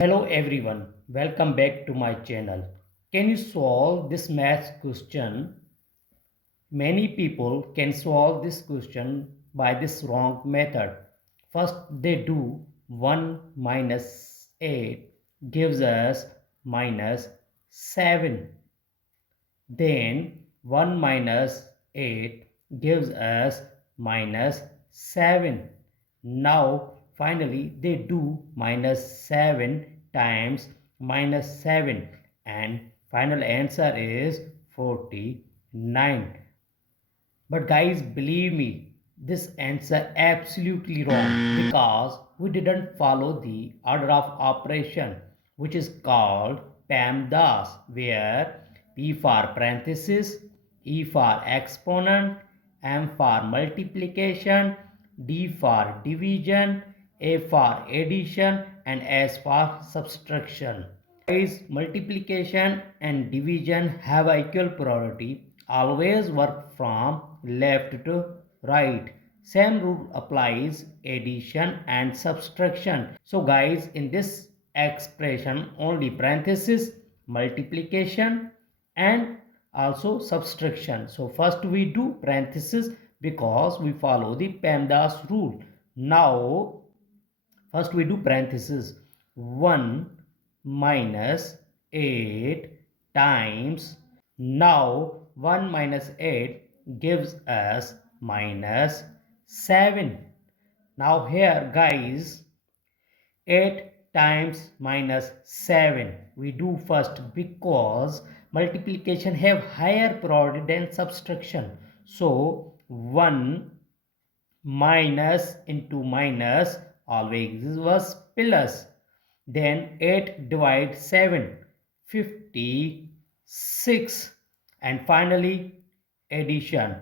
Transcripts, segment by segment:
Hello everyone, welcome back to my channel. Can you solve this math question? Many people can solve this question by this wrong method. First they do 1 minus 8 gives us minus 7. Then 1 minus 8 gives us minus 7. Now finally they do minus 7 times minus 7 and final answer is 49. But guys, believe me, this answer absolutely wrong because we didn't follow the order of operation, which is called PEMDAS, where P for parenthesis, E for exponent, M for multiplication, D for division, A for addition, and S for subtraction. Guys, multiplication and division have equal priority. Always work from left to right. Same rule applies addition and subtraction. So guys, in this expression only parenthesis, multiplication and also subtraction. So first we do parenthesis because we follow the PEMDAS rule. Now first we do parenthesis 1 minus 8 times. Now 1 minus 8 gives us minus 7. Now here guys, 8 times minus 7 we do first because multiplication have higher priority than subtraction. So 1 minus into minus always was plus. Then 8 divide 7, 56. And finally addition.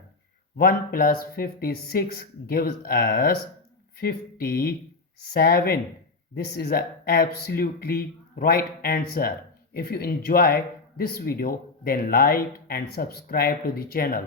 1 plus 56 gives us 57. This is an absolutely right answer. If you enjoy this video, then like and subscribe to the channel.